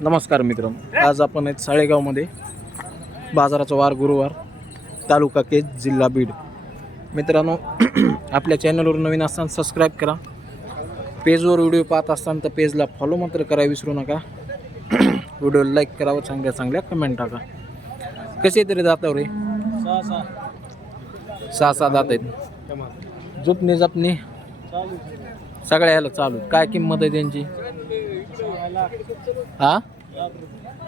नमस्कार मित्रांनो, आज आपण आहेत साळेगावमध्ये. बाजाराचा वार गुरुवार, तालुका केज, जिल्हा बीड. मित्रांनो, आपल्या चॅनलवर नवीन असताना सबस्क्राईब करा. पेजवर व्हिडिओ पाहत असताना तर पेजला फॉलो मात्र करायला विसरू नका. व्हिडिओला लाईक करा व चांगल्या चांगल्या कमेंट टाका. कसे तरी जातावर रे? सहा दात आहेत. जुपणी जपणी सगळ्या ह्याला चालू. काय किंमत आहे त्यांची? हा,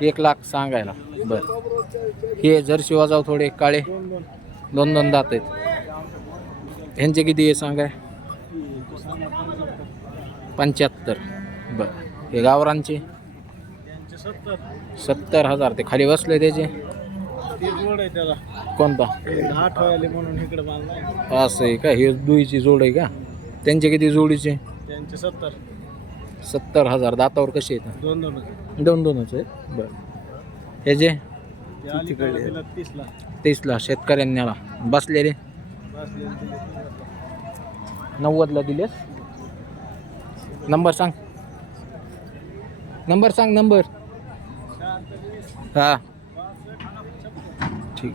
1,00,000 सांगायला. बरं, हे जर्सी वाजाव थोडे काळे, दोन दात आहेत. ह्यांचे किती आहे सांगाय? 75. बरं, हे गावरांचे 70,000. ते खाली बसले त्याचे कोणता? असं आहे का? हे दुईची जोड आहे का? त्यांचे किती जोडीचे? 70,000. दातावर कसे आहेत? दोनच आहेत. बरं, हे जे 30ला शेतकऱ्यांना बसलेले 90ला दिलेस. नंबर सांग. नंबर. हा, ठीक.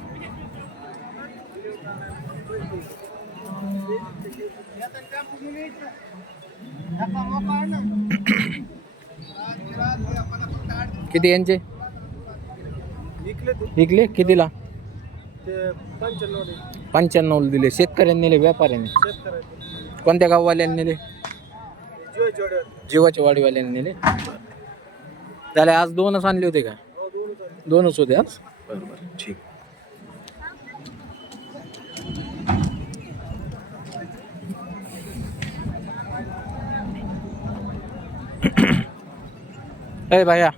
किती यांचे विकले? कितीला? 95 दिले. शेतकऱ्यांनी नेले व्यापाऱ्यांनी? कोणत्या गाववाल्यांनी नेले? जीवाच्या वाडीवाल्यांनी नेले. त्याला आज 2च आणले होते का? 2च होते आज. बरोबर, ठीक. अरे भाया,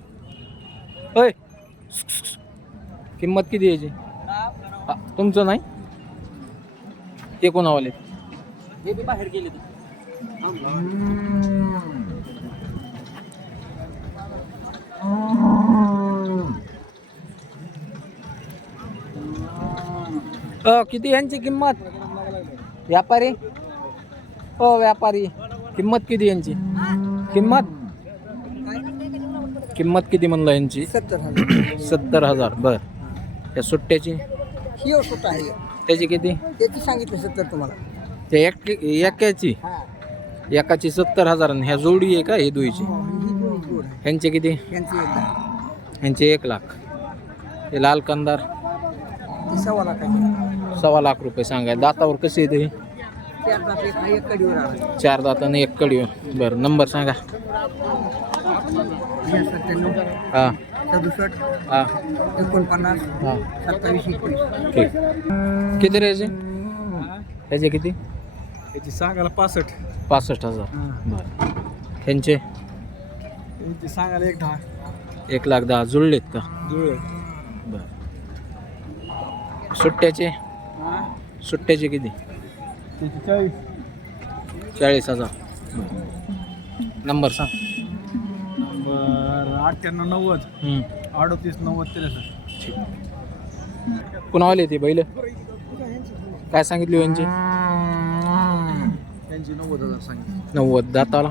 होय, किंमत किती यायची? तुमचं नाही? ते कोणावाले? हे बी बाहेर गेले. किती यांची किंमत? व्यापारी हो, व्यापारी. किंमत किती यांची? किंमत किती म्हणलं यांची? 70,000. बर, त्या सुट्ट्याची? ही सुट्ट आहे. त्याची किती? त्याची सांगितलं 70 तुम्हाला. ते एकाची 70,000. ह्या जोडी आहे का हे दुईची? ह्यांचे किती? ह्यांचे 1,00,000. हे लाल कंदार 1,00,000 रुपये सांगाय. दातावर कसे येते? 4 दात आणि 1 कडीवर. बरं, नंबर सांगा. 97 हां 67 हां 49 हां 27 21. ठीक. किती रे ह्याचे किती? त्याची सांगायला 65,000. बरं, ह्यांचे? त्याची सांगायला 1,10. 1,10,000 जुळलेत का? जुळे. बरं, सुट्ट्याचे किती? त्याची 40. 40,000. नंबर सांग. नंबर 98 90 38 90 63. ठीक. कुणावाले ते बैल? काय सांगितले यांची? त्यांची 90,000 सांगितलं. 90. दाताला?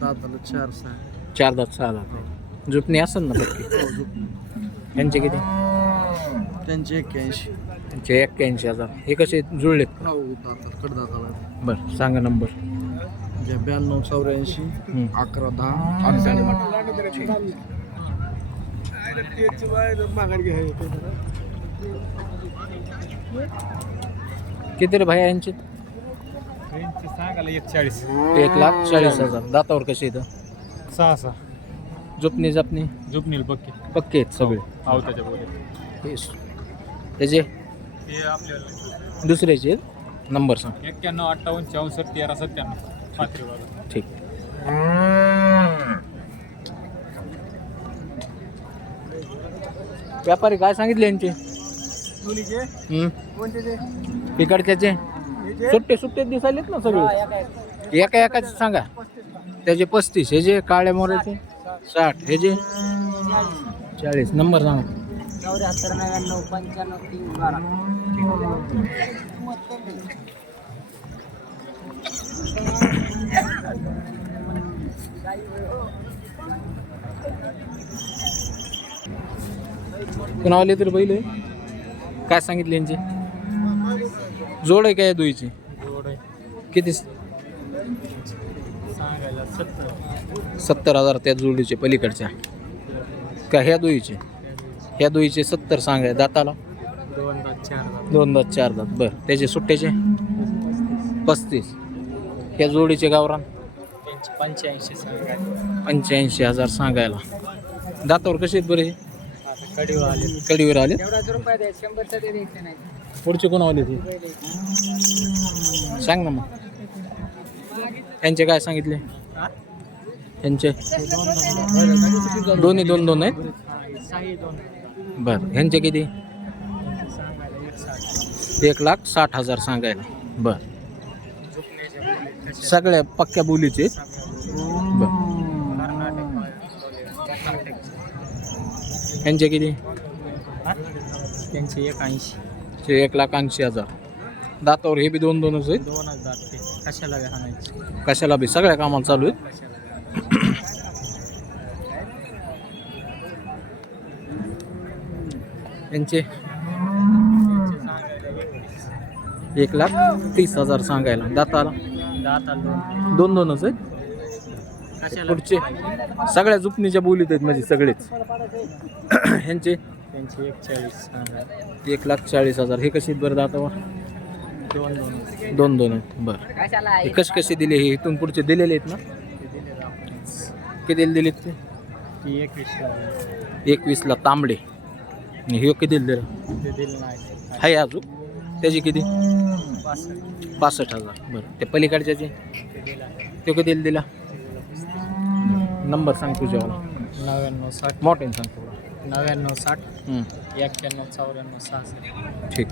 दाताला 4 दात 6 दात. जुपणी असेल ना पक्की? यांचे किती? त्यांची 81. त्यांचे 81,000. हे कसे जुळलेत का? कडदाताला. बरं, सांगा नंबर. 92 84 11 10 किती रे भाई यांचे? सांगायला 140. 1,40,000. दातावर कसे येतं? 6 जुपणी जुपनील पक्के आहेत सगळे. त्याचे दुसऱ्याचे नंबर सांग. 91 58 64 13 97. ठीक. व्यापारी काय सांगितले यांचे? इकडच्याचे सुट्टे दिसायलेत ना सगळे? एकाचे सांगा. त्याचे 35. हे जे काळ्या मोऱ्याचे 60. हे जे 40. नंबर सांगा. 74 99 95 3 12. कुणावाले तर बैल आहे? काय सांगितले यांचे? जोड आहे काय दुईची? किती? सांगायला 70. 70,000 त्या जोडीचे पलीकडच्या का ह्या दुईचे? ह्या दुईचे 70 सांगाय. दाताला 2 दात 4 दात. 2 दात 4 दात. बरं त्याचे सुट्ट्याचे 35. ह्या जोडीचे गावरान त्यांची 85 सांगायला. 85,000 सांगायला. दातावर कसे आहेत बरे? आता कडीवर आले. कडीवर आले. एवढाच रुपये द्यायचे, 100चा ते द्यायचे नाही. पुढचे कोणावाले ते सांग ना मग. यांचे काय सांगितले? यांचे दोन्ही 2-2 आहेत. बरं ह्यांचे किती? 1,60,000 सांगायला. बरं सगळ्या पक्क्या बोलीचे आहेत. बरं ह्यांचे किती? त्यांचे 81. 1,80,000. दातावर हे बी 2-2च आहेत. 2च दात ते. कशाला आणायचे? कशाला बी सगळ्या कामाला चालू आहेत. यांचे 1,30,000 सांगायला. दाताला दाताला 2-2च आहेत. पुढचे सगळ्या जुपणीच्या बोलीत आहेत म्हणजे सगळेच. ह्यांचे त्यांचे 41 सांगायला. 1,40,000. हे कसे आहेत बरं दातावर? 2-2 आहेत. बरं हे कसे दिले? हे इथून पुढचे दिलेले आहेत ना? किती दिलेत ते? 21ला तांबडे. आणि हे किती दिलं? ते दिलं नाही. आहे अजून त्याची किती? 65. 65,000. बरं ते पलीकडच्याचे ते दिला. ते किती दिला? नंबर सांग तुझ्यावाला. 99 60. मोठ्याने सांग थोडं. 99 60 91 94 66. ठीक.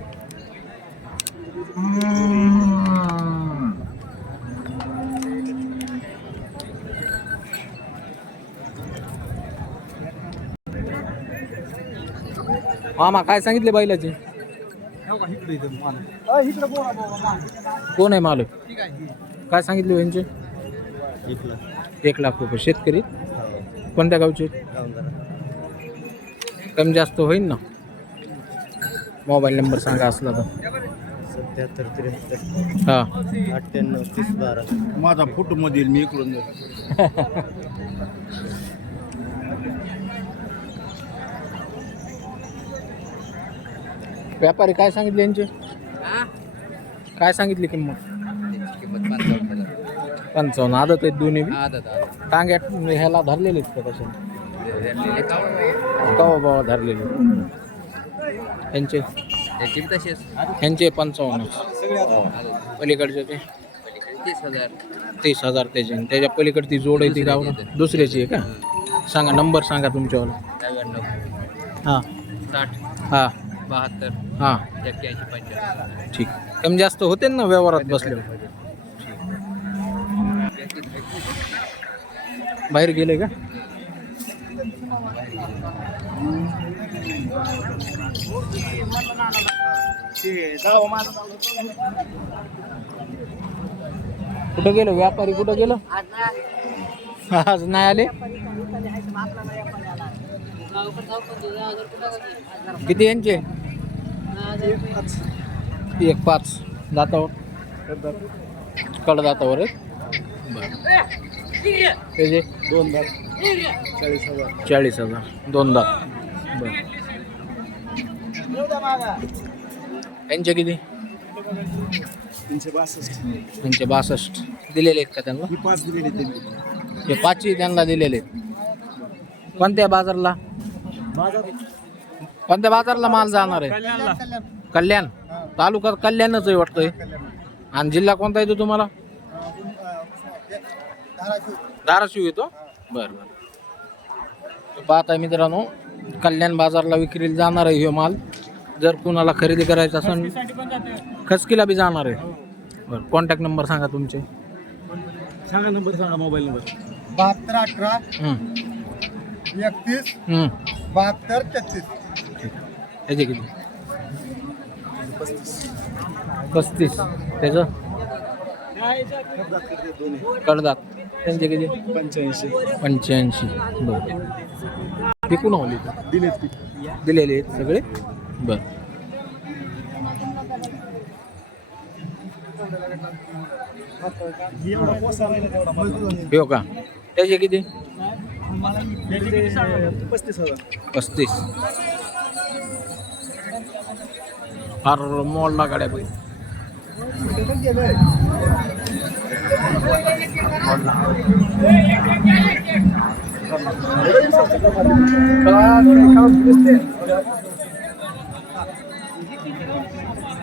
मामा काय सांगितले बैलाचे? कोण आहे मालक? काय सांगितले यांचे? 1,00,000 रुपये. शेतकरी कोणत्या गावचे? कमी जास्त होईल ना? मोबाईल नंबर सांगा असला तर. 77 73 हां 98 30 12. माझा फोटो मध्ये मी इकडून व्यापारी काय सांगितले यांचे? काय सांगितली किंमत? 55. आदत आहेत दोन्ही बी? टांग्यात ह्याला धरलेले आहेत का कसे? कवा बाबा धरलेले यांचे? ह्यांचे 55. पलीकडचे ते 30,000 त्याचे. त्याच्या पलीकडची जोड आहे ती गाव दुसऱ्याची आहे का? सांगा नंबर सांगा तुमच्यावाला. 99 हां 60 हां 72 हां 81 85. ठीक. कमी जास्त होते ना व्यवहारात बसले? बाहेर गेले का? कुठं गेलो व्यापारी? कुठं गेलो? आज नाही आले. किती यांचे? 1,5. दातावर कडदातावर आहे. त्याचे 2 दात 40,000. 40,000. 2 दात. बरं यांचे किती? 362 दिलेले आहेत का त्यांना? ही 5 दिलेली त्यांनी. हे 5ही त्यांना दिलेले आहेत. कोणत्या बाजारला? कोणत्या बाजारला माल जाणार आहे? कल्याण. तालुका कल्याणच आहे वाटतंय. आणि जिल्हा कोणता येतो तुम्हाला? धाराशिव येतो. बरं बरं. पाहता मित्रांनो कल्याण बाजारला विक्रीला जाणार आहे हे माल. जर कुणाला खरेदी करायचं असेल खसकीला बी जाणार आहे. बरं कॉन्टॅक्ट नंबर सांगा तुमचे. सांगा नंबर सांगा मोबाईल नंबर. 72 18 31 72 33. त्याचे किती? 35. त्याचं कडदात त्यांचे किती? 85. 85. बरं विकून आवली दिलेले आहेत सगळे बर. हो का त्याचे किती 35 फार मॉलला गाड्या पाहिजे.